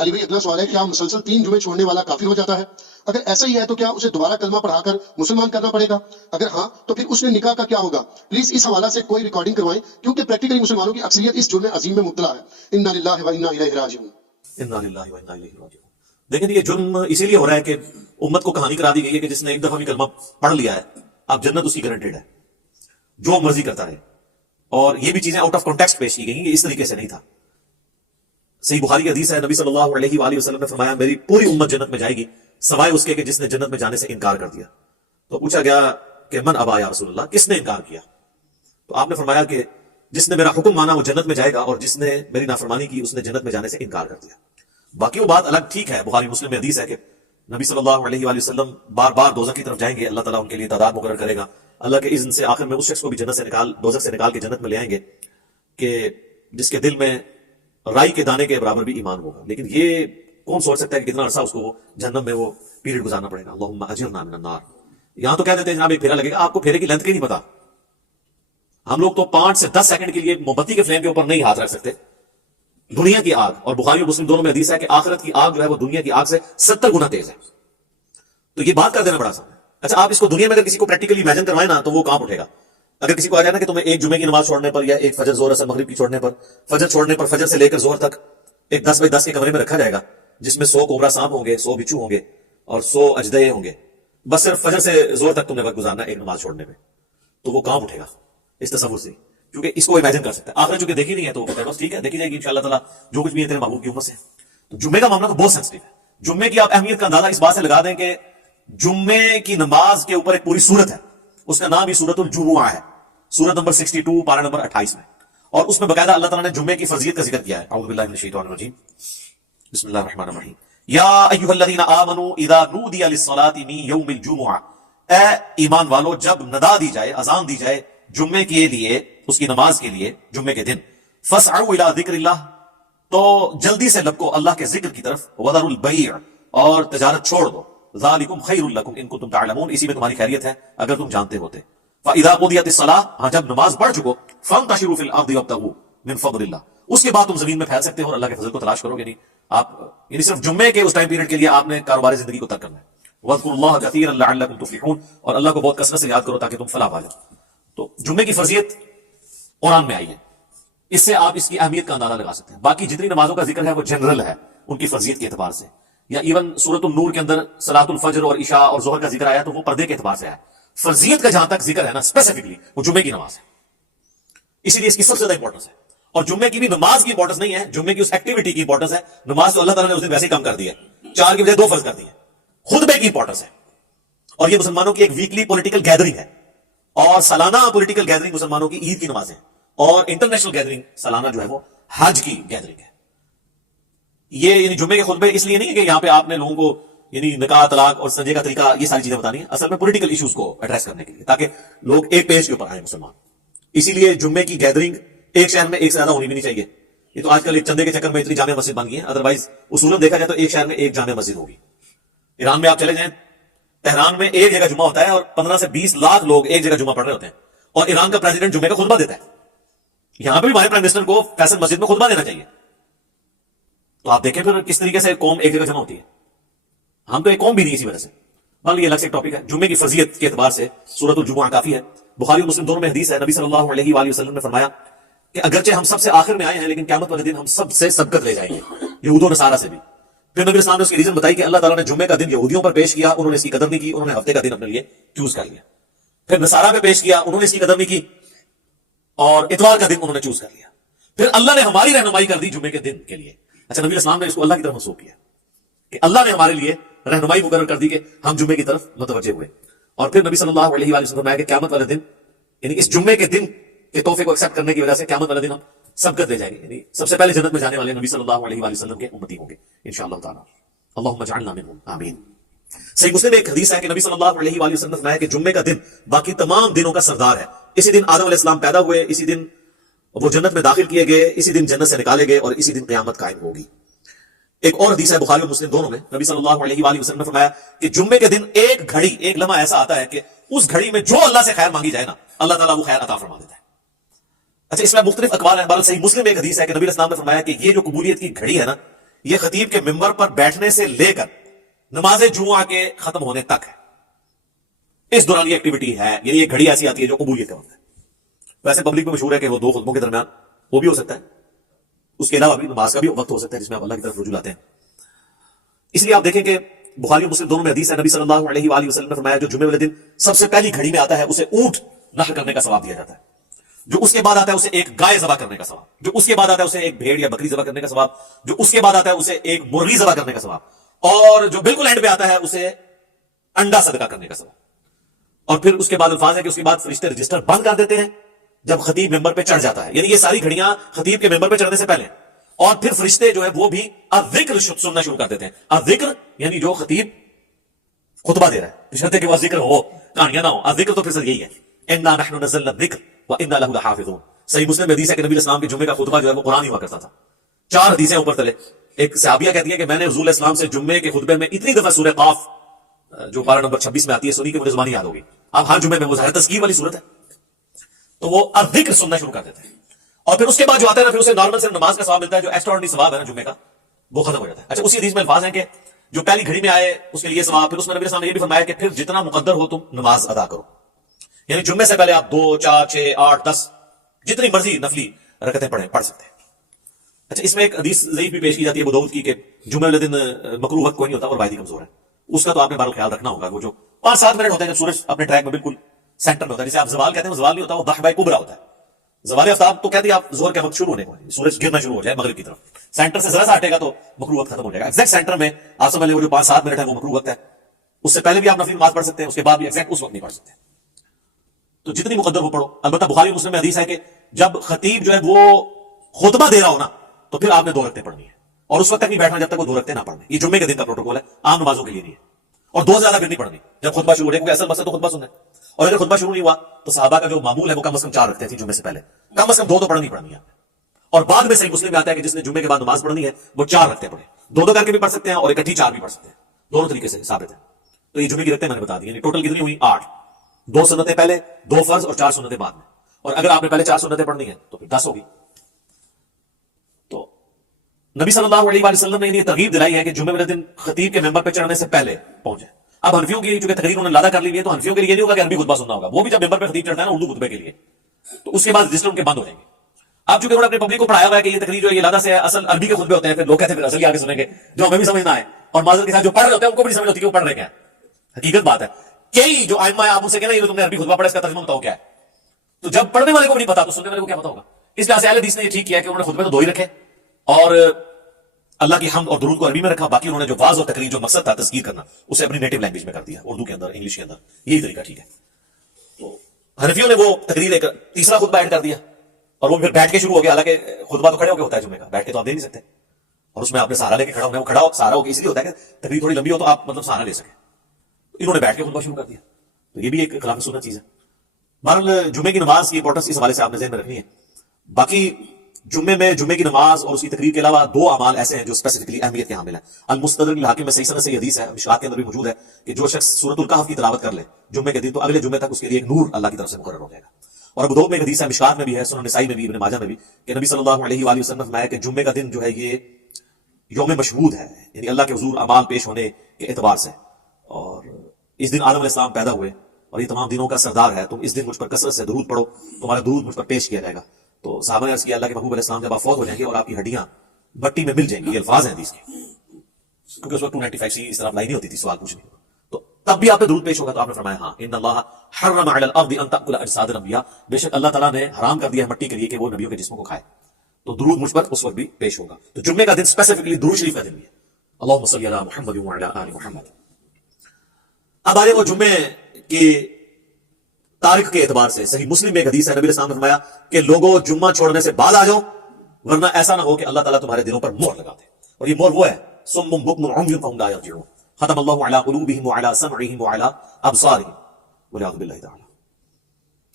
علی بھائی اگلا سوال ہے، کیا مسلسل 3 جمعے چھوڑنے والا کافر ہو جاتا ہے؟ اگر ایسا ہی ہے تو کیا اسے دوبارہ کلمہ پڑھا کر مسلمان کرنا پڑے گا؟ اگر ہاں تو پھر اس نے نکاح کا کیا ہوگا؟ پلیز اس حوالہ سے کوئی ریکارڈنگ کروائیں، کیونکہ پریکٹیکلی مسلمانوں کی اکثریت اس جرم عظیم میں مبتلا ہے۔ انا للہ و انا الیہ راجعون۔ انا للہ و انا الیہ راجعون۔ دیکھیں یہ جرم اسی لیے ہو رہا ہے کہ امت کو کہانی کرا دی گئی ہے کہ جس نے ایک دفعہ بھی کلمہ پڑھ لیا ہے اب جنت اس کی گارنٹیڈ ہے، جو مرضی کرتا رہے۔ اور یہ بھی چیزیں آؤٹ آف کانٹیکسٹ پیش کی گئی، اس طریقے سے نہیں تھا۔ صحیح بخاری کی حدیث ہے، نبی صلی اللہ علیہ وآلہ وسلم نے فرمایا میری پوری امت جنت میں جائے گی سوائے اس کے کہ جس نے جنت میں جانے سے انکار کر دیا۔ تو پوچھا گیا کہ من ابا یا رسول اللہ، کس نے انکار کیا؟ تو آپ نے فرمایا کہ جس نے میرا حکم مانا وہ جنت میں جائے گا، اور جس نے میری نافرمانی کی اس نے جنت میں جانے سے انکار کر دیا۔ باقی وہ بات الگ ٹھیک ہے، بخاری مسلم میں حدیث ہے کہ نبی صلی اللہ علیہ وآلہ وسلم بار بار دوزخ کی طرف جائیں گے، اللہ تعالیٰ ان کے لیے تعداد مقرر کرے گا، اللہ کے اذن سے آخر میں اس شخص کو بھی جنت سے دوزخ سے نکال کے جنت میں لے آئیں گے کہ جس کے دل میں رائی کے دانے کے برابر بھی ایمان ہوگا۔ لیکن یہ کون سوچ سکتا ہے کہ کتنا عرصہ اس کو وہ جہنم میں وہ پیریڈ گزارنا پڑے گا؟ اللہم اجرنا من النار۔ یہاں تو کہہ دیتے ہیں جناب ایک پھیرا لگے گا، آپ کو پھیرے کی لینتھ کی نہیں پتا۔ ہم لوگ تو 5 سے 10 سیکنڈ کے لیے موم بتی کے فلیم کے اوپر نہیں ہاتھ رکھ سکتے۔ دنیا کی آگ، اور بخاری اور مسلم دونوں میں حدیث ہے کہ آخرت کی آگ جو ہے وہ دنیا کی آگ سے 70 گنا تیز ہے۔ تو یہ بات کر دینا بڑا آسان ہے۔ اچھا آپ اس کو دنیا میں اگر کسی کو پریکٹیکلی امیجن کروائیں نا تو وہ کہاں اٹھے گا؟ اگر کسی کو آ جائے نا کہ تمہیں ایک جمعے کی نماز چھوڑنے پر یا ایک فجر زور اثر مغرب کی چھوڑنے پر، فجر چھوڑنے پر فجر سے لے کر زور تک ایک 10 بائی 10 کے کمرے میں رکھا جائے گا جس میں 100 کوبرا سانپ ہوں گے، 100 بچھو ہوں گے اور 100 اجدے ہوں گے، بس صرف فجر سے زور تک تم نے وقت گزارنا ایک نماز چھوڑنے میں، تو وہ کہاں اٹھے گا اس تصور سے؟ کیونکہ اس کو امیجن کر سکتا ہے۔ آخرت چونکہ دیکھی نہیں ہے تو وہ کہتے ہیں بس ٹھیک ہے دیکھی جائے گی انشاءاللہ تعالیٰ جو کچھ بھی ہے تیرے محبوب کی امت سے۔ تو جمعے کا معاملہ تو بہت سینسٹیو ہے۔ جمعے کی آپ اہمیت کا اندازہ اس بات سے لگا دیں کہ جمعے کی نماز کے اوپر ایک پوری سورت ہے، اس کا نام ہی سورۃ الجمعہ ہے، سورت نمبر 62 پارہ نمبر 28 میں، اور اس میں باقاعدہ اللہ تعالیٰ نے جمعے کی فرضیت کا ذکر کیا ہے۔ اعوذ باللہ من الشیطان الرجیم، بسم اللہ الرحمن الرحیم، یا ایھا الذین آمنوا اذا نودی للصلاۃ من یوم الجمعہ، اے ایمان والو جب ندا دی جائے، اذان دی جائے جمعے کے لیے، اس کی نماز کے لیے جمعے کے دن، فاسعوا الی ذکر اللہ، تو جلدی سے لپکو اللہ کے ذکر کی طرف، وذروا البیع، اور تجارت چھوڑ دو، ذالکم خیر لکم ان کنتم تعلمون، اسی میں تمہاری خیریت ہے اگر تم جانتے ہوتے۔ فاذا قضیت الصلاۃ، ہاں جب نماز پڑھ چکو، فانتشروا فی الارض وابتغوا من فضل اللہ، اس کے بعد تم زمین میں پھیل سکتے ہو اور اللہ کے فضل کو تلاش کرو۔ یعنی آپ یعنی صرف جمعے کے اس ٹائم پیریڈ کے لیے آپ نے کاروباری زندگی کو ترک کرنا ہے۔ واذکروا اللہ کثیرا لعلکم تفلحون، اور اللہ کو بہت کثرت سے یاد کرو تاکہ تم فلاح پا جاؤ۔ تو جمعے کی فرضیت قرآن میں آئی ہے، اس سے آپ اس کی اہمیت کا اندازہ لگا سکتے ہیں۔ باقی جتنی نمازوں کا ذکر ہے وہ جنرل ہے ان کی فرضیت کے اعتبار سے، یا ایون سورۃ النور کے اندر صلاۃ الفجر اور عشاء اور ظہر کا ذکر آیا تو وہ پردے کے اعتبار سے آیا۔ فرضیت کا جہاں تک ذکر ہے نا اسپیسیفکلی وہ جمعے کی نماز ہے، اسی لیے اس کی سب سے زیادہ امپورٹنس ہے۔ اور جمعے کی بھی نماز کی امپورٹنس نہیں ہے، جمعے کی اس ایکٹیویٹی کی امپورٹنس ہے۔ نماز تو اللہ تعالیٰ نے اس دن ویسے ہی کم کر دی ہے، 4 کی بجائے 2 فرض کر دی ہے۔ خطبے کی امپورٹنس ہے، اور یہ مسلمانوں کی ایک ویکلی پولیٹیکل گیدرنگ ہے، اور سالانہ پولیٹیکل گیدرنگ مسلمانوں کی عید کی نمازیں، اور انٹرنیشنل گیدرنگ سالانہ جو ہے وہ حج کی گیدرنگ ہے۔ یہ یعنی جمعے کے خطبے اس لیے نہیں کہ یہاں پہ آپ نے لوگوں کو یعنی نکاح طلاق اور سنجے کا طریقہ یہ ساری چیزیں بتانی ہیں، اصل میں پولیٹیکل ایشوز کو ایڈریس کرنے کے لیے تاکہ لوگ ایک پیج کے اوپر آئیں مسلمان۔ اسی لیے جمعے کی گیدرنگ ایک شہر میں ایک سے زیادہ ہونی بھی نہیں چاہیے۔ یہ تو آج کل ایک چندے کے چکر میں اتنی جامع مسجد بن گئی ہے، ادروائز اصولاً دیکھا جائے تو ایک شہر میں ایک جامع مسجد ہوگی۔ ایران میں آپ چلے جائیں، تہران میں ایک جگہ جمعہ ہوتا ہے اور 15 سے 20 لاکھ لوگ ایک جگہ جمعہ پڑھ رہے ہوتے ہیں، اور ایران کا پریزیڈنٹ جمعے کا خطبہ دیتا ہے۔ یہاں پہ بھی ہمارے پرائم منسٹر کو فیصل مسجد میں خطبہ دینا چاہیے۔ تو آپ دیکھیں پھر کس طریقے سے قوم ایک جگہ جمع ہوتی ہے۔ ہم تو ایک قوم بھی نہیں اسی وجہ سے، بلکہ یہ الگ سے ایک ٹاپک ہے۔ جمعے کی فرضیت کے اعتبار سے سورۃ الجمعہ کافی ہے۔ بخاری اور مسلم دونوں میں حدیث ہے، نبی صلی اللہ علیہ وآلہ وسلم نے فرمایا کہ اگرچہ ہم سب سے آخر میں آئے ہیں لیکن قیامت والے دن ہم سب سے سبقت لے جائیں گے، یہود و نصارہ سے بھی۔ پھر نبی اسلام نے اس کی ریزن بتائی کہ اللہ تعالیٰ نے جمعے کا دن یہودیوں پر پیش کیا، انہوں نے اس کی قدر نہیں کی، انہوں نے ہفتے کا دن اپنے لیے چوز کر لیا۔ پھر نصارہ پہ پیش کیا، انہوں نے اس کی قدر نہیں کی اور اتوار کا دن انہوں نے چوز کر لیا۔ پھر اللہ نے ہماری رہنمائی کر دی جمعے کے دن کے لیے۔ اچھا نبی اسلام نے اس کو اللہ کی طرف منسوخ کیا کہ اللہ نے ہمارے لیے رہنمائی مقرر کر دی کہ ہم جمعے کی طرف متوجہ ہوئے۔ اور پھر نبی صلی اللہ علیہ وآلہ وسلم نے فرمایا کہ قیامت والے دن یعنی اس جمعے کے دن کے تحفے کو ایکسپٹ کرنے کی وجہ سے قیامت والے دن ہم سبقت لے جائیں گے، یعنی سب سے پہلے جنت میں جانے والے نبی صلی اللہ علیہ وآلہ وسلم کے امتی ہوں گے انشاءاللہ تعالی۔ اللہم اجعلنا منہم آمین۔ صحیح مسلم میں ایک حدیث ہے کہ نبی صلی اللہ علیہ وآلہ وسلم نے فرمایا کہ جمعے کا دن باقی تمام دنوں کا سردار ہے۔ اسی دن آدم علیہ السلام پیدا ہوئے، اسی دن وہ جنت میں داخل کیے گئے، اسی دن جنت سے نکالے گئے، اور اسی دن قیامت قائم ہوگی۔ ایک اور حدیث ہے بخاری اور مسلم دونوں میں، نبی صلی اللہ علیہ وآلہ وسلم نے فرمایا کہ جمعے کے دن ایک گھڑی، ایک لمحہ ایسا آتا ہے کہ اس گھڑی میں جو اللہ سے خیر مانگی جائے نا اللہ تعالیٰ وہ خیر عطا فرما دیتا ہے۔ اچھا اس میں مختلف اقوال ہیں، بہرحال صحیح مسلم میں ایک حدیث ہے کہ نبی علیہ السلام نے فرمایا کہ یہ جو قبولیت کی گھڑی ہے نا، یہ خطیب کے ممبر پر بیٹھنے سے لے کر نماز جمعہ کے ختم ہونے تک ہے. اس دوران یہ ایکٹیویٹی ہے, یعنی یہ گھڑی ایسی آتی ہے جو قبولیت کا وقت ہے. ویسے پبلک میں مشہور ہے کہ وہ دو خطبوں کے درمیان وہ بھی ہو سکتا ہے, اس کے علاوہ بھی نماز کا بھی وقت ہو سکتا ہے جس میں آپ اللہ کی طرف رجوع لاتے ہیں. اس لیے آپ دیکھیں کہ بخاری اور مسلم دونوں میں حدیث ہے, نبی صلی اللہ علیہ وآلہ وسلم نے فرمایا جو جمعے والے دن سب سے پہلی گھڑی میں آتا ہے اسے اونٹ نحر کرنے کا ثواب دیا جاتا ہے, جو اس کے بعد آتا ہے اسے ایک گائے ذبح کرنے کا ثواب, جو اس کے بعد آتا ہے اسے ایک بھیڑ یا بکری ذبح کرنے کا ثواب, جو اس کے بعد آتا ہے اسے ایک مرغی ذبح کرنے کا ثواب, اور جو بالکل اینڈ پہ آتا ہے اسے انڈا صدقہ کرنے کا ثواب. اور پھر اس کے بعد الفاظ ہے کہ اس کے بعد فرشتے رجسٹر بند کر دیتے ہیں جب خطیب ممبر پہ چڑھ جاتا ہے, یعنی یہ ساری گھڑیاں خطیب کے ممبر پہ چڑھنے سے پہلے, اور پھر فرشتے جو ہے وہ بھی الذکر سننا شروع کر دیتے ہیں. الذکر یعنی جو خطیب خطبہ دے رہا ہے, بشرطے کہ وہ ذکر ہو, کہانیاں نہ ہو. الذکر تو پھر سر یہی ہے, انا نحن نزلنا الذکر وانا له لحافظون. صحیح مسلم میں حدیث ہے کہ نبی اسلام کے جمعے کا خطبہ جو ہے وہ قرآن ہی ہوا کرتا تھا. 4 حدیثیں اوپر تلے. ایک صحابیہ کہتی ہے کہ میں نے حضور اسلام سے جمعے کے خطبے میں اتنی دفعہ سورہ قاف جو پارہ نمبر 26 میں آتی ہے سنی کہ مجھے زبانی یاد ہوگی. اب ہر جمعے میں وہ ظاہر تذکیر والی صورت ہے, تو وہ الذکر سننا شروع کر دیتے ہیں. اور پھر اس کے بعد جو آتا ہے نا, پھر اسے نارمل صرف نماز کا ثواب ملتا ہے, جو ایکسٹراڈنری ثواب ہے نا جمعے کا وہ ختم ہو جاتا ہے. اچھا, اسی حدیث میں الفاظ ہیں کہ جو پہلی گھڑی میں آئے اس کے لیے ثواب. پھر اس میں نبی صلی اللہ علیہ وسلم نے یہ بھی فرمایا کہ پھر جتنا مقدر ہو تم نماز ادا کرو, یعنی جمعے سے پہلے آپ 2 4 6 8 10 جتنی مرضی نفلی رکعتیں پڑھ سکتے ہیں. اچھا, اس میں ایک حدیث ضعیف بھی پیش کی جاتی ہے ابو داؤد کی کہ جمعے والے دن مکروہ وقت کوئی نہیں ہوتا اور وائدی کمزور ہے. اس کا تو آپ نے بارو خیال رکھنا ہوگا. وہ جو 5-7 منٹ ہوتے ہیں جب سورج اپنے ٹریک میں بالکل سینٹر میں ہوتا ہے, جسے آپ زوال کہتے ہیں, وہ زوال نہیں ہوتا, وہ ضحبہ کبریٰ ہوتا ہے. زوال آفتاب تو کہتے ہیں آپ زور کے وقت شروع ہونے کو, سورج گرنا شروع ہو جائے مغرب کی طرف, سینٹر سے ذرا سا ہٹے گا تو مکروہ وقت ختم ہو جائے گا. ایگزیکٹ سینٹر میں آپ سمجھ لیں وہ جو 5-7 منٹ ہے وہ مکروہ وقت ہے. اس سے پہلے بھی آپ نفلی نماز پڑھ سکتے ہیں, اس کے بعد بھی ایگزیکٹ اس وقت نہیں پڑھ سکتے. تو جتنی مقدر ہو پڑھو. البتہ بخاری مسلم میں حدیث ہے کہ جب خطیب جو ہے وہ خطبہ دے رہا ہو نا تو پھر آپ نے 2 رکعتیں پڑھنی ہے, اور اس وقت تک نہیں بیٹھنا جب تک وہ 2 رکعتیں نہ پڑھنے. یہ جمعے کے دن کا پروٹوکول ہے, عام نمازوں کے لیے نہیں ہے. اور 2 سے زیادہ پھر نہیں پڑھنی جب خطبہ شروع ہو جائے, کیونکہ اصل مقصد تو خطبہ سننا ہے. اور اگر خطبہ شروع نہیں ہوا تو صحابہ کا جو معمول ہے وہ کم از کم 4 رکھتے تھے جمعے سے پہلے, کم از کم 2 تو پڑھنی پڑنی ہے. اور بعد میں صحیح مسلم میں آتا ہے کہ جس نے جمعے کے بعد نماز پڑھنی ہے وہ 4 رکھتے پڑھے, 2 کر کے بھی پڑھ سکتے ہیں اور اکٹھی 4 بھی پڑھ سکتے ہیں. دونوں طریقے سے ثابت ہے. تو یہ جمعے کی رکعتیں میں نے بتا دی, یعنی ٹوٹل کتنی ہوئی 8. 2 سنتیں پہلے, 2 فرض اور 4 سنتیں بعد میں. اور اگر آپ نے پہلے 4 سنتیں پڑھنی ہے تو پھر 10 ہوگی. تو نبی صلی اللہ علیہ وسلم نے یہ ترغیب دلائی ہے کہ جمعے والے دن خطیب کے ممبر پہ چڑھنے سے پہلے پہنچے. اب حنفیوں کی چونکہ تقریر انہوں نے لادا کر لی ہے, تو حنفیوں کے لیے نہیں ہوگا کہ عربی خطبہ سننا ہوگا. وہ بھی جب ممبر پہ خطیب چڑھتا ہے نا اردو خطبے کے لیے, تو اس کے بعد رجسٹر ان کے بند ہو جائیں گے. آپ چونکہ انہوں نے اپنے پبلک کو پڑھایا ہوا ہے کہ یہ تقریر جو ہے یہ لادا سے ہے, اصل عربی کے خطبے ہوتے ہیں, پھر لوگ کہتے ہیں پھر اصل آگے سنیں گے, جو ہمیں بھی سمجھ نہ آئے. اور معذرت کے ساتھ جو پڑھ رہے ہوتے ہیں ان کو بھی سمجھ ہوتی ہے کہ وہ پڑھ رہے کیا ہے. حقیقت بات ہے, کئی جو ائمہ ہیں آپ ان سے کہنا یہ تم نے عربی خطبہ پڑھا, اس کا ترجمہ بتاؤ کیا ہے. تو جب پڑھنے والے کو بھی نہیں پتا تو سننے والے کو کیا پتا ہوگا. اس لحاظ سے اہل حدیث نے یہ ٹھیک کیا کہ انہوں نے خطبے تو 2 ہی رکھے, اور اللہ کی حمد اور درود کو عربی میں رکھا, باقی انہوں نے جو واعظ اور تقریر جو مقصد تھا تذکیر کرنا اسے اپنی نیٹو لینگویج میں کر دیا, اردو کے اندر, انگلش کے اندر. یہی طریقہ ٹھیک ہے. تو حنفیوں نے وہ تقریر ایک تیسرا خطبہ ایڈ کر دیا, اور وہ پھر بیٹھ کے شروع ہو گیا. حالانکہ خطبہ تو کھڑے ہو کے ہوتا ہے جمعے کا, بیٹھ کے تو آپ دے نہیں سکتے, اور اس میں آپ نے سہارا لے کے کھڑا ہونا, وہ کھڑا ہو سہارا ہو کے اس لیے ہوتا ہے کہ تقریر تھوڑی لمبی ہو تو آپ مطلب سہارا لے سکیں. انہوں نے بیٹھ کے خطبہ شروع کر دیا, تو یہ بھی ایک خلاف سنت چیز ہے. بہرحال جمعے کی نماز کی امپورٹنس اس حوالے سے آپ نے ذہن میں رکھنی ہے. باقی جمعے میں جمعے کی نماز اور اس کی تقریر کے علاوہ 2 اعمال ایسے ہیں جو اسپیسیفکلی اہمیت کے حامل ہیں. المستدرک الحاکم میں صحیح سند سے یہ حدیث ہے, مشکات کے اندر بھی موجود ہے, کہ جو شخص سورۃ الکہف کی تلاوت کر لے جمعے کے دن تو اگلے جمعے تک اس کے لیے ایک نور اللہ کی طرف سے مقرر ہو جائے گا. اور ابو داؤد میں ایک حدیث ہے, مشکات میں بھی ہے, سنن نسائی میں بھی, ابن ماجہ میں بھی, کہ نبی صلی اللہ علیہ وآلہ وسلم نے فرمایا کہ جمعے کا دن جو ہے یہ یوم مشہود ہے, یعنی اللہ کے حضور اعمال پیش ہونے کے اعتبار سے. اور اس دن آدم علیہ السلام پیدا ہوئے اور یہ تمام دنوں کا سردار ہے, تم اس دن مجھ پر کثرت سے درود پڑھو, تمہارا درود مجھ پر پیش کیا جائے گا. تو صحابہ نے عرض کیا اللہ کے محبوب علیہ السلام جب آپ فوت ہو جائیں گے اور آپ کی ہڈیاں مٹی میں مل جائیں گی, یہ الفاظ ہیں حدیث کے, کیونکہ اس وقت 295 اس طرح اپلائی نہیں ہوتی تھی, سوال پوچھنے کو, تو تب بھی آپ پہ درود پیش ہوگا. تو آپ نے فرمایا ہاں, ان اللہ حرم علی الارض ان تاکل اجساد الانبیاء, بے شک اللہ تعالیٰ نے حرام کر دیا ہے مٹی کے لیے کہ وہ نبیوں کے جسموں کو کھائے. تو درود مجھ پر اس وقت بھی پیش ہوگا. تو جمعے کا دن اسپیسیفکلی درود شریف کا دن بھی ہے, اللہم صلی علی محمد وعلی آل محمد. اب آئے وہ جمعے کی تاریخ کے اعتبار سے صحیح مسلم میں ایک حدیث ہے, نبی علیہ السلام نے فرمایا کہ لوگوں جمعہ چھوڑنے سے بعد آ جاؤ, ورنہ ایسا نہ ہو کہ اللہ تعالیٰ تمہارے دلوں پر مہر لگا دے. اور یہ مہر وہ ہے صم بکم عمی فہم لا یرجعون, ختم اللہ علی قلوبہم وعلی سمعہم وعلی ابصارہم والعیاذ باللہ تعالی.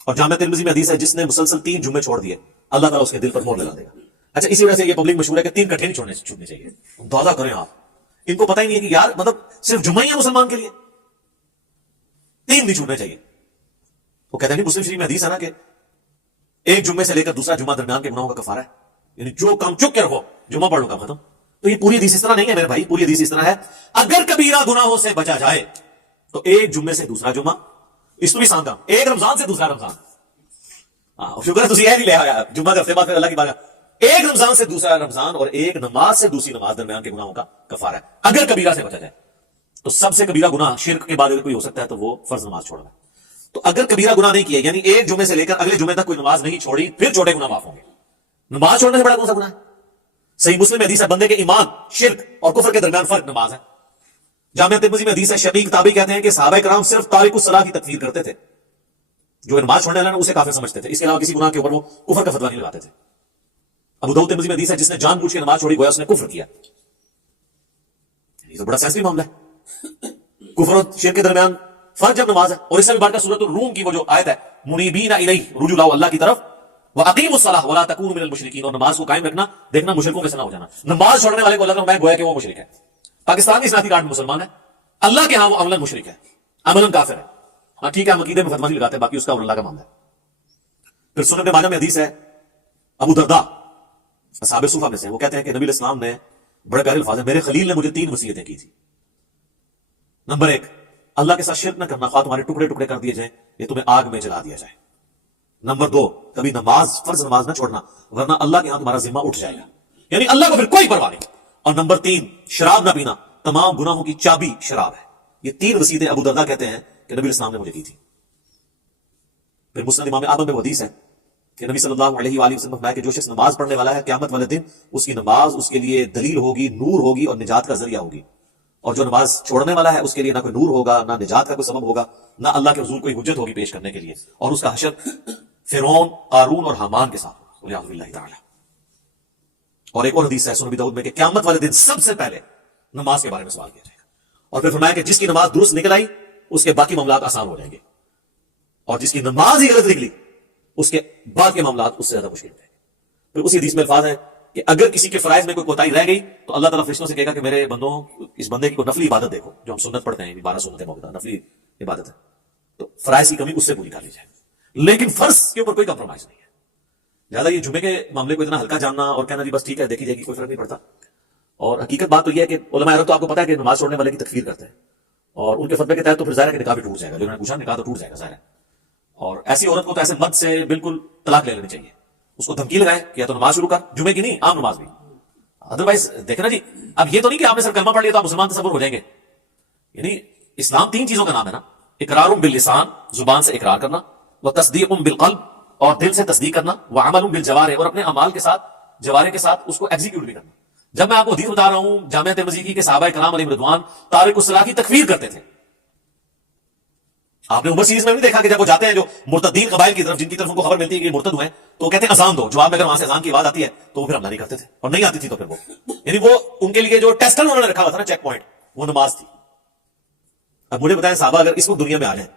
اور جامع ترمذی میں حدیث ہے جس نے مسلسل 3 جمعے چھوڑ دیے اللہ تعالیٰ اس کے دل پر مہر لگا دے گا. اچھا, اسی وجہ سے یہ پبلک مشہور ہے کہ 3 کٹھے نہیں چھوڑنے چاہیے. اندازہ کریں آپ, ان کو پتہ ہی نہیں ہے کہ یار مطلب صرف جمعہ ہی ہے مسلمان کے لیے, 3 نہیں چھوڑنے چاہیے. وہ کہتے ہیں مسلم شریف میں حدیث ہے نا کہ ایک جمعے سے لے کر دوسرا جمعہ درمیان کے گناہوں کا کفارہ ہے, یعنی جو کام چک کے رکھو, جمعہ پڑھ لو کام ختم. تو یہ پوری حدیث اس طرح نہیں ہے میرے بھائی, پوری حدیث اس طرح ہے اگر کبیرہ گناہوں سے بچا جائے تو ایک جمعے سے دوسرا جمعہ, اس تو بھی سان کا, ایک رمضان سے دوسرا رمضان, شکر ہے تسی نہیں لے آیا جمعہ کے ہفتے بعد پھر اللہ کی بارگاہ, ایک رمضان سے دوسرا رمضان اور ایک نماز سے دوسری نماز درمیان کے گناہوں کا کفارہ ہے اگر کبیرہ سے بچا جائے. تو سب سے کبیرہ گناہ شرک کے بعد اگر کوئی ہو سکتا ہے تو وہ فرض نماز چھوڑنا. تو اگر کبیرہ گناہ نہیں کیا, یعنی ایک جمعے سے لے کر اگلے جمعے تک کوئی نماز نہیں چھوڑی, پھر چھوٹے گناہ معاف ہوں گے. نماز چھوڑنے سے بڑا کون سا گناہ ہے؟ صحیح مسلم میں حدیث ہے بندے کے ایمان, شرک اور کفر کے درمیان فرق نماز ہے. جامعہ ترمذی میں حدیث ہے شقیق تابعی کہتے ہیں کہ صحابہ کرام صرف تارک الصلاۃ کی تکفیر کرتے تھے, جو نماز چھوڑنے والا اسے کافر سمجھتے تھے, اس کے علاوہ کسی گناہ کے اوپر وہ کفر کا فتویٰ نہیں لگاتے تھے. ابو داؤد ترمذی میں حدیث ہے جس نے جان بوجھ کے نماز چھوڑی گویا اس نے کفر کیا. یہ تو بڑا سینسٹیو معاملہ ہے, کفر اور شرک کے درمیان فرق جب نماز ہے. اور اس سے بھی بڑھ کر سورۃ الروم کی وہ جو آیت ہے منیبین الیہ, رجوع لاؤ اللہ کی طرف, واقیموا الصلاۃ ولا تکونوا من المشرکین, اور نماز کو قائم رکھنا, دیکھنا مشرکوں میں سے نہ ہو جانا. نماز چھوڑنے والے کو اللہ کا میں گویا کہ وہ مشرک ہے. پاکستان کی اسلامی کارڈ میں مسلمان ہے, اللہ کے ہاں وہ عملاً مشرک ہے, عملاً کافر ہے. ہاں ٹھیک ہے, ہم عقیدے میں فتویٰ نہیں لگاتے, باقی اس کا اور اللہ کا معاملہ ہے. پھر سنن ابن ماجہ میں حدیث ہے ابو درداء اصحاب صفہ میں سے, وہ کہتے ہیں کہ نبی علیہ السلام نے بڑے پیارے الفاظ ہیں, میرے خلیل نے مجھے 3 وصیتیں کی تھی. نمبر 1, اللہ کے ساتھ شرک نہ کرنا, خواہ تمہارے ٹکڑے ٹکڑے کر دیے جائیں یا تمہیں آگ میں جلا دیا جائے. نمبر 2, کبھی نماز, فرض نماز نہ چھوڑنا ورنہ اللہ کے ہاں تمہارا ذمہ اٹھ جائے گا, یعنی اللہ کو پھر کوئی پرواہ نہیں. اور نمبر 3, شراب نہ پینا, تمام گناہوں کی چابی شراب ہے. یہ 3 وصیتیں ابو درداء کہتے ہیں کہ نبی علیہ السلام نے مجھے کی تھی. پھر مسند امام احمد میں وہ حدیث ہے کہ نبی صلی اللہ علیہ وآلہ وسلم فرمایا کہ جو شخص نماز پڑھنے والا ہے قیامت والے دن اس کی نماز اس کے لیے دلیل ہوگی, نور ہوگی اور نجات کا ذریعہ ہوگی. اور جو نماز چھوڑنے والا ہے اس کے لیے نہ کوئی نور ہوگا, نہ نجات کا کوئی سبب ہوگا, نہ اللہ کے حضور کوئی حجت ہوگی پیش کرنے کے لیے, اور اس کا حشر فرعون, قارون اور حامان کے ساتھ ہوگا والعیاذ باللہ تعالی. اور ایک اور حدیث ہے سنن ابی داؤد میں کہ قیامت والے دن سب سے پہلے نماز کے بارے میں سوال کیا جائے گا. اور پھر فرمایا کہ جس کی نماز درست نکل آئی اس کے باقی معاملات آسان ہو جائیں گے, اور جس کی نماز ہی غلط نکلی اس کے بعد کے معاملات اس سے زیادہ مشکل ہو جائیں گے. پھر اسی حدیث میں الفاظ ہے کہ اگر کسی کے فرائض میں کوئی کوتاہی رہ گئی تو اللہ تعالیٰ فرشتوں سے کہے گا کہ میرے بندوں, اس بندے کی کوئی نفلی عبادت دیکھو, جو ہم سنت پڑھتے ہیں 12 سنتیں موجودہ نفلی عبادت ہے, تو فرائض کی کمی اس سے پوری کر لی جائے, لیکن فرض کے اوپر کوئی کمپرومائز نہیں ہے. زیادہ یہ جمعے کے معاملے کو اتنا ہلکا جاننا اور کہنا جی بس ٹھیک ہے دیکھی جائے گی, کوئی فرق نہیں پڑتا. اور حقیقت بات تو یہ ہے کہ علماء عرب تو آپ کو پتا ہے کہ نماز چھوڑنے والے کی تکفیر کرتے ہیں, اور ان کے فتوے کے تحت تو پھر ظاہر ہے کہ نکاح بھی ٹوٹ جائے گا. جو انہوں نے پوچھا نکاح تو ٹوٹ جائے گا ظاہر ہے. اور ایسی عورت کو تو ایسے مرد سے بالکل طلاق لے لینی چاہیے, اس کو دھمکی لگائے کہ یا تو نماز شروع کر, جمعے کی نہیں عام نماز بھی, ادروائز دیکھیں نا جی. اب یہ تو نہیں کہ آپ نے سر کلمہ پڑھ لیا تو آپ مسلمان تصور ہو جائیں گے. یعنی اسلام 3 چیزوں کا نام ہے نا, اقرار باللسان, زبان سے اقرار کرنا, وہ تصدیق بالقلب, اور دل سے تصدیق کرنا, وہ عمل بالجوارح, اور اپنے اعمال کے ساتھ جوارح کے ساتھ اس کو ایگزیکیوٹ بھی کرنا. جب میں آپ کو حدیث بتا رہا ہوں جامعہ ترمذی کی کہ صحابہ کرام علیہم رضوان تارک الصلاۃ کی تکفیر کرتے تھے. آپ نے عمر سیریز میں نہیں دیکھا کہ جب وہ جاتے ہیں جو مرتدین قبائل کی طرف, جن کی طرف ان کو خبر ملتی ہے کہ مرتد ہوئے ہیں, تو وہ کہتے ہیں اذان دو. جواب میں اگر وہاں سے اذان کی آواز آتی ہے تو وہ پھر حملہ نہیں کرتے تھے, اور نہیں آتی تھی تو پھر وہ, یعنی وہ ان کے لیے جو ٹیسٹ انہوں نے رکھا ہوا تھا نا, چیک پوائنٹ, وہ نماز تھی. اب مجھے بتائیں صحابہ اگر اس وقت دنیا میں آ جائیں,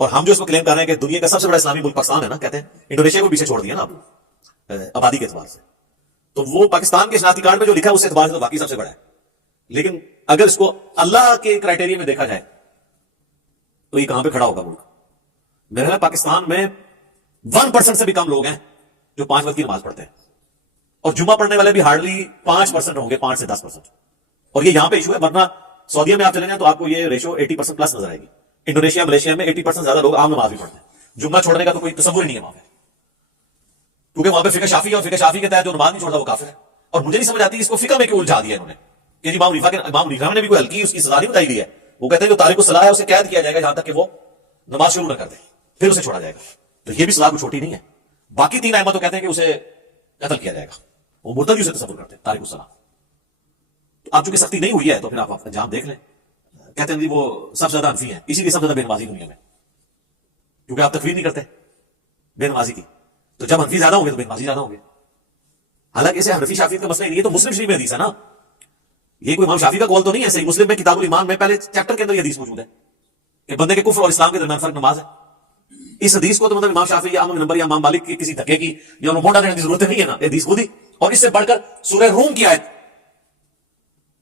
اور ہم جو اس کو کلیم کر رہے ہیں کہ دنیا کا سب سے بڑا اسلامی ملک پاکستان ہے نا, کہتے ہیں انڈونیشیا کو پیچھے چھوڑ دیا نا آپ آبادی کے اعتبار سے, تو وہ پاکستان کے شناختی کارڈ میں جو لکھا ہے اس اعتبار سے تو واقعی سب سے بڑا ہے. لیکن اگر اس کو اللہ کے کرائٹیریا میں دیکھا جائے تو یہ کہاں پہ کھڑا ہوگا ملک؟ میرا خیال پاکستان میں 1% سے بھی کم لوگ ہیں جو 5 وقت کی نماز پڑھتے ہیں, اور جمعہ پڑھنے والے بھی ہارڈلی 5% ہوں گے, 5 سے 10%. اور یہ یہاں پہ ایشو ہے, ورنہ سعودیہ میں آپ چلیں گے تو آپ کو یہ ریشو 80% پلس نظر آئے گی. انڈونیشیا, ملیشیا میں 80% زیادہ لوگ عام نماز بھی پڑھتے ہیں, جمعہ چھوڑنے کا تو کوئی تصور ہی نہیں ہے وہاں پہ, کیونکہ وہاں پہ فقہ شافعی ہے, اور فقہ شافعی کے تحت جو نماز نہیں چھوڑتا وہ کافر ہے. اور مجھے نہیں سمجھ آتی اس کو فقہ میں کیوں الجھا دیا انہوں نے کہ جی امام حنیفہ نے بھی کوئی ہلکی اس کی سزا نہیں بتائی دی ہے. وہ کہتے ہیں جو تارک الصلاۃ ہے اسے قید کیا جائے گا جہاں تک کہ وہ نماز شروع نہ کر دے, پھر اسے چھوڑا جائے گا. تو یہ بھی سزا کو چھوٹی نہیں ہے. باقی 3 ائمہ تو کہتے ہیں کہ اسے قتل کیا جائے گا, وہ مرتد اسے تصور کرتے ہیں تارک الصلاۃ. تو اب چونکہ سختی نہیں ہوئی ہے تو پھر آپ انجام دیکھ لیں. کہتے ہیں جی وہ سب سے زیادہ حنفی ہیں, اسی لیے سب سے زیادہ بے نمازی دنیا میں, کیونکہ آپ تکفیر نہیں کرتے بے نمازی کی, تو جب حنفی زیادہ ہوں گے تو بے نمازی زیادہ ہوں گے. حالانکہ اسے حنفی شافعی کا مسئلہ نہیں ہے, تو مسلم شریف میں حدیث ہے نا, یہ کوئی امام شافعی کا قول تو نہیں ہے. صحیح مسلم میں کتاب الایمان میں پہلے چیپٹر کے اندر یہ حدیث موجود ہے کہ بندے کے کفر اور اسلام کے درمیان فرق نماز ہے. اس حدیث کو تو مطلب امام شافعی یا امام نمبر یا امام مالک کی کسی دھکے کی یا انہوں موٹا دینے کی ضرورت نہیں ہے نا, حدیث خود ہی. اور اس سے بڑھ کر سورہ روم کی آیت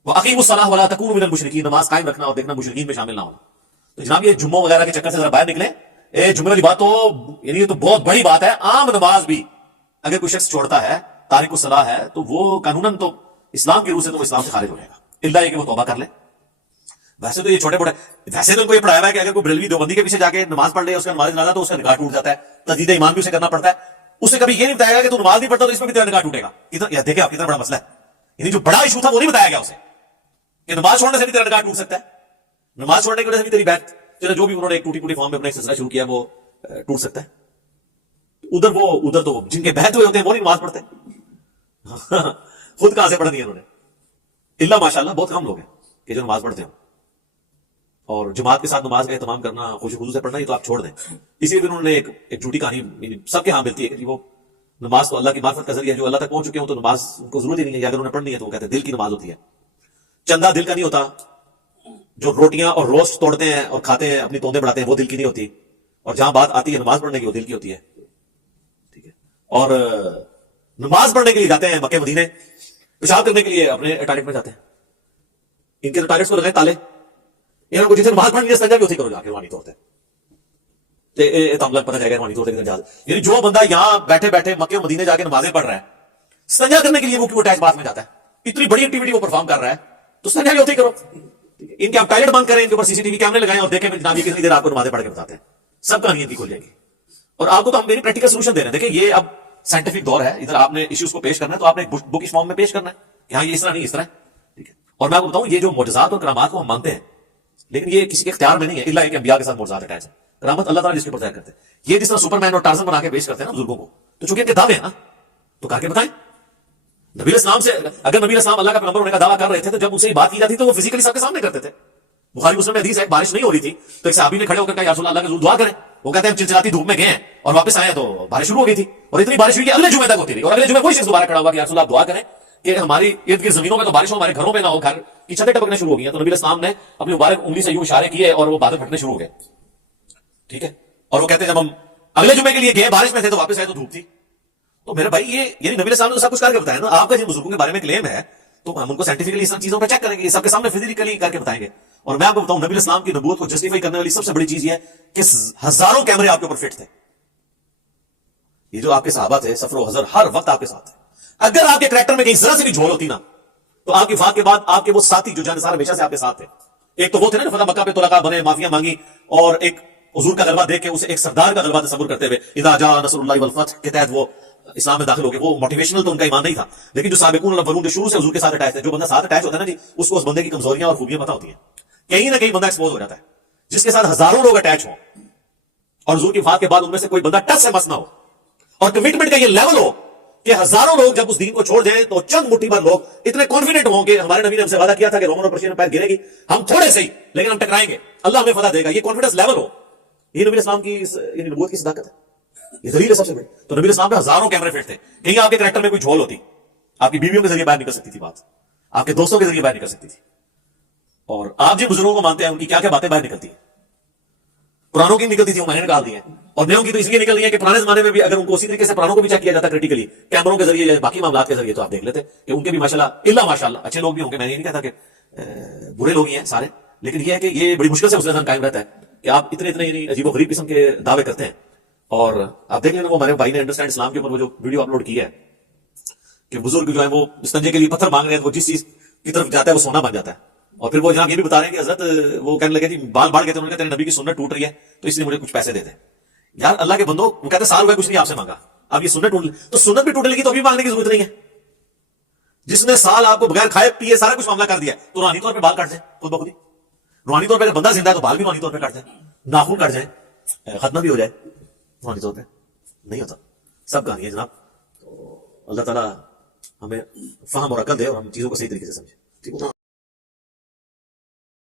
وَأَقِیمُوا الصَّلَاةَ وَلَا تَکُونُوا مِنَ الْمُشْرِکِینَ, نماز قائم رکھنا اور دیکھنا مشرکین میں شامل نہ ہونا. تو جناب یہ جمعوں وغیرہ کے چکر سے ذرا باہر نکلیں. جمعے والی بات تو یعنی یہ تو بہت بڑی بات ہے. عام نماز بھی اگر کوئی شخص چھوڑتا ہے, تارک الصلاۃ ہے, تو وہ قانوناً تو اسلام کی روح سے تو وہ اسلام سے خارج ہو جائے گا، الا یہ کہ وہ توبہ کر لے. ویسے تو یہ چھوٹے بڑے، ویسے تو ان کو یہ پڑھایا ہوا ہے کہ اگر کوئی بریلوی دیوبندی کے پیچھے جا کے نماز پڑھ لے، اس کا نماز جنازہ تو اس کا نکاح ٹوٹ جاتا ہے، تجدید ایمان بھی اسے کرنا پڑتا ہے. اسے کبھی یہ نہیں بتایا گا کہ تو نماز نہیں پڑھتا تو اس میں بھی تیرا نکاح ٹوٹے گا. دیکھیں آپ کتنا بڑا مسئلہ ہے، یعنی جو بڑا ایشو تھا وہ نہیں بتایا گیا اسے کہ نماز چھوڑنے سے بھی تیرا نکاح ٹوٹ سکتا ہے، نماز چھوڑنے کی وجہ سے بھی تیری بیعت، چلو جو بھی انہوں نے ایک ٹوٹی پوٹی فارم میں اپنا ایک سلسلہ شروع کیا وہ ٹوٹ سکتا ہے. ادھر تو جن کے بیعت ہوئے ہوتے ہیں وہ نہیں نماز پڑھتے. خود کہاں سے پڑھ دی انہوں نے؟ اللہ ماشاء اللہ بہت کم لوگ ہیں کہ جو نماز پڑھتے ہوں، اور جماعت کے ساتھ نماز کا اہتمام کرنا، خوشی خصوص سے پڑھنا، یہ تو آپ چھوڑ دیں. اسی لیے انہوں نے ایک جھوٹی کہانی سب کے ہاں ملتی ہے کہ وہ نماز تو اللہ کی معرفت کا ذریعہ ہے، جو اللہ تک پہنچ چکے ہوں تو نماز ان کو ضرورت ہی نہیں ہے، اگر انہوں نے پڑھنی ہے تو وہ کہتے ہیں دل کی نماز ہوتی ہے. چندہ دل کا نہیں ہوتا، جو روٹیاں اور روسٹ توڑتے ہیں اور کھاتے ہیں، اپنی توندے بڑھاتے ہیں، وہ دل کی نہیں ہوتی، اور جہاں بات آتی ہے نماز پڑھنے کی وہ دل کی ہوتی ہے. ٹھیک ہے، اور نماز پڑھنے کے لیے جاتے ہیں مکے مدینے، پیشاب کرنے کے لیے اپنے ٹوائلٹ میں جاتے ہیں. ان کے ٹوائلٹس کو لگائے تالے، انہوں کو جسے نماز پڑھنی ہے استنجا بھی ہوتی کرو جا کے روحانی طور پہ، پتہ جائے گا روحانی طور پہ. یعنی جو بندہ یہاں بیٹھے بیٹھے مکے مدینے جا کے نمازیں پڑھ رہا ہے، استنجا کرنے کے لیے وہ کیوں اٹیچ بات میں جاتا ہے؟ اتنی بڑی ایکٹیویٹی وہ پرفارم کر رہا ہے تو استنجا بھی ہوتی کرو. ان کے آپ ٹائلٹ بند کریں، ان کے اوپر سی سی ٹی وی کیمرے لگائیں اور دیکھیں جناب یہ کتنی دیر آپ کو نمازیں پڑھ کے بتاتے ہیں. سب کہانیاں کی کھول جائیں گی، اور آپ کو تو ہم میری پریکٹیکل سولوشن دے رہے ہیں. دیکھیں یہ اب سائنٹیفک دور ہے، ادھر آپ نے ایشوز کو پیش کرنا ہے تو آپ نے بک فارم میں پیش کرنا ہے کہ ہاں یہ اس طرح نہیں اس طرح ہے. ٹھیک ہے، اور میں آپ کو بتاؤں یہ جو معجزات اور کرامات کو ہم مانتے ہیں، لیکن یہ کسی کے اختیار میں نہیں ہے، الا کہ انبیاء کے ساتھ معجزات اٹیچ ہے. کرامت اللہ تعالیٰ جس کے اوپر ظاہر کرتے ہیں. یہ جس طرح سپر مین اور ٹارزن بنا کے پیش کرتے ہیں نا بزرگوں کو، تو چونکہ ان کے دعوے ہیں نا تو کہا کے بتائیں. نبی اسلام سے اگر نبی اسلام اللہ کا پیغمبر ہونے کا دعویٰ کر رہے تھے تو جب ان سے بات کی جاتی تو وہ فزیکلی سب کے سامنے کرتے تھے. بخاری مسلم میں حدیث ہے، بارش نہیں ہو رہی تھی تو ایک صحابی نے کھڑے ہو کر کہا یا رسول اللہ کا ضرور دعا کریں. وہ کہتے ہیں ہم چلچلاتی دھوپ میں گئے ہیں اور واپس آئے تو بارش شروع ہو گئی تھی، اور اتنی بارش ہوئی کہ اگلے جمعے تک ہوتی رہی، اور اگلے جمعے کوئی شخص دوبارہ کھڑا ہوا کہ یا رسول اللہ دعا کریں کہ ہماری ارد گرد زمینوں میں تو بارش ہو، ہمارے گھروں میں نہ ہو، گھر کی چھتیں ٹپکنے شروع ہو گئی ہیں. تو نبی اسلام نے اپنی مبارک انگلی سے یوں اشارے کیے اور وہ بادل پھٹنے شروع ہو گئے. ٹھیک ہے، اور وہ کہتے ہیں جب ہم اگلے جمعے کے لیے گئے بارش میں تھے تو واپس آئے تو دھوپ تھی. تو میرے بھائی یہ یعنی نبی اسلام نے سب کچھ کر کے بتایا نا. آپ کا جن بزرگوں کے بارے میں کلیم ہے تو ہم ان کو سائنٹیفکلی اس چیزوں پہ چیک کریں گے، یہ سب کے سامنے فزیکلی کر کے بتائیں گے. اور میں آپ کو بتاؤں نبی اسلام کی نبوت کو جسٹیفائی کرنے والی سب سے بڑی چیز یہ ہے کہ ہزاروں کیمرے آپ کے اوپر فٹ تھے. یہ جو آپ کے صحابہ تھے سفر و حضر ہر وقت آپ کے ساتھ تھے. اگر آپ کے کریکٹر میں کہیں ذرا سے بھی جھول ہوتی نا تو آپ کی وفات کے بعد آپ کے وہ ساتھی جو جانصار ہمیشہ سے آپ کے ساتھ تھے، ایک تو وہ تھے نا فتح مکہ پہ طلقاء بنے، معافیاں مانگی، اور ایک حضور کا غلبہ دیکھ کے اسے ایک سردار کا غلبہ تصور کرتے ہوئے اذا جاء نصر اللہ والفتح کے تحت وہ اسلام میں داخل ہو گئے. وہ موٹیویشنل تو ان کا ایمان نہیں تھا، لیکن جو سابقون الاولون جو شروع سے حضور کے ساتھ اٹیچ تھے، جو بندہ ساتھ اٹیچ ہوتا ہے نا جی اس کو اس بندے کی کمزوریاں اور خوبیاں پتہ ہوتی ہیں. کہیں نہ کہیں بندہ ایکسپوز ہو جاتا ہے. جس کے ساتھ ہزاروں لوگ اٹیچ ہوں اور حضور کی وفات کے بعد ان میں سے کوئی بندہ ٹچ سے مس نہ ہو، اور کمٹمنٹ کا یہ لیول ہو کہ ہزاروں لوگ جب اس دین کو چھوڑ جائیں تو چند مٹھی بھر لوگ اتنے کانفیڈنٹ ہوں کہ ہمارے نبی نے ہم سے وعدہ کیا تھا کہ رومن اور پرشین میں پیر گرے گی، ہم تھوڑے سے ہی لیکن ہم ٹکرائیں گے، اللہ ہمیں فتح دے گا. یہ کانفیڈنس لیول ہو، یہ نبی اسلام کی یعنی نبوت کی صداقت ہے. یہ دلیل ہے سب سے بڑی. تو نبی اسلام پہ ہزاروں کیمرے فٹ تھے. کہیں آپ کے کریکٹر میں کوئی جھول ہوتی، آپ کی بیویوں کے ذریعے باہر نکل سکتی تھی بات، آپ کے دوستوں کے ذریعے باہر نکل سکتی تھی. اور آپ جن بزرگوں کو مانتے ہیں ان کی کیا کیا باتیں باہر نکلتی ہیں. پرانوں کی نکلتی تھی وہ میں نے نکال دی ہیں، اور نیوں کی تو اس لیے نکل رہی ہے کہ پرانے زمانے میں بھی اگر ان کو اسی طریقے سے پرانوں کو بھی چیک کیا جاتا کریٹیکلی کیمروں کے ذریعے یا باقی معاملات کے ذریعے تو آپ دیکھ لیتے کہ ان کے بھی ماشاءاللہ الا ماشاءاللہ اچھے لوگ بھی ہوں گے. میں یہ نہیں کہتا کہ برے لوگ ہی ہیں سارے، لیکن یہ ہے کہ یہ بڑی مشکل سے اس انسان قائم رہتا ہے کہ آپ اتنے یعنی عجیب و غریب قسم کے دعوے کرتے ہیں. اور آپ دیکھ لینا وہ ہمارے بھائی نے انڈرسٹینڈ اسلام کے اوپر وہ جو ویڈیو اپلوڈ کی ہے کہ بزرگ جو ہے وہ استنجے کے لیے پتھر مانگ رہے ہیں، وہ جس چیز کی طرف جاتا ہے وہ سونا بن جاتا ہے. اور پھر وہ جہاں یہ بھی بتا رہے ہیں کہ حضرت وہ کہنے لگے جی بال بڑھ گئے تھے، انہوں نے کہا تیرے نبی کی سنت ٹوٹ رہی ہے تو اس لیے مجھے کچھ پیسے دے دیں. یار اللہ کے بندو، وہ کہتے سال ہوئے کچھ نہیں آپ سے مانگا، اب یہ سنت ٹوٹ تو سنت بھی ٹوٹنے لگی تو ابھی مانگنے کی ضرورت نہیں ہے. جس نے سال آپ کو بغیر کھائے پیے سارا کچھ معاملہ کر دیا تو روحانی طور پہ بال کاٹ جائے خود بخود ہی. روحانی طور پہ اگر بندہ زندہ ہے تو بال بھی روحانی طور پہ کاٹ جائے، ناخن کاٹ جائے، ختم بھی ہو جائے، روحانی طور پہ نہیں ہوتا. سب کہانی ہے جناب. تو اللہ تعالیٰ ہمیں فہم اور عقل دے اور ہم چیزوں کو صحیح طریقے سے سمجھیں. ٹھیک ہے.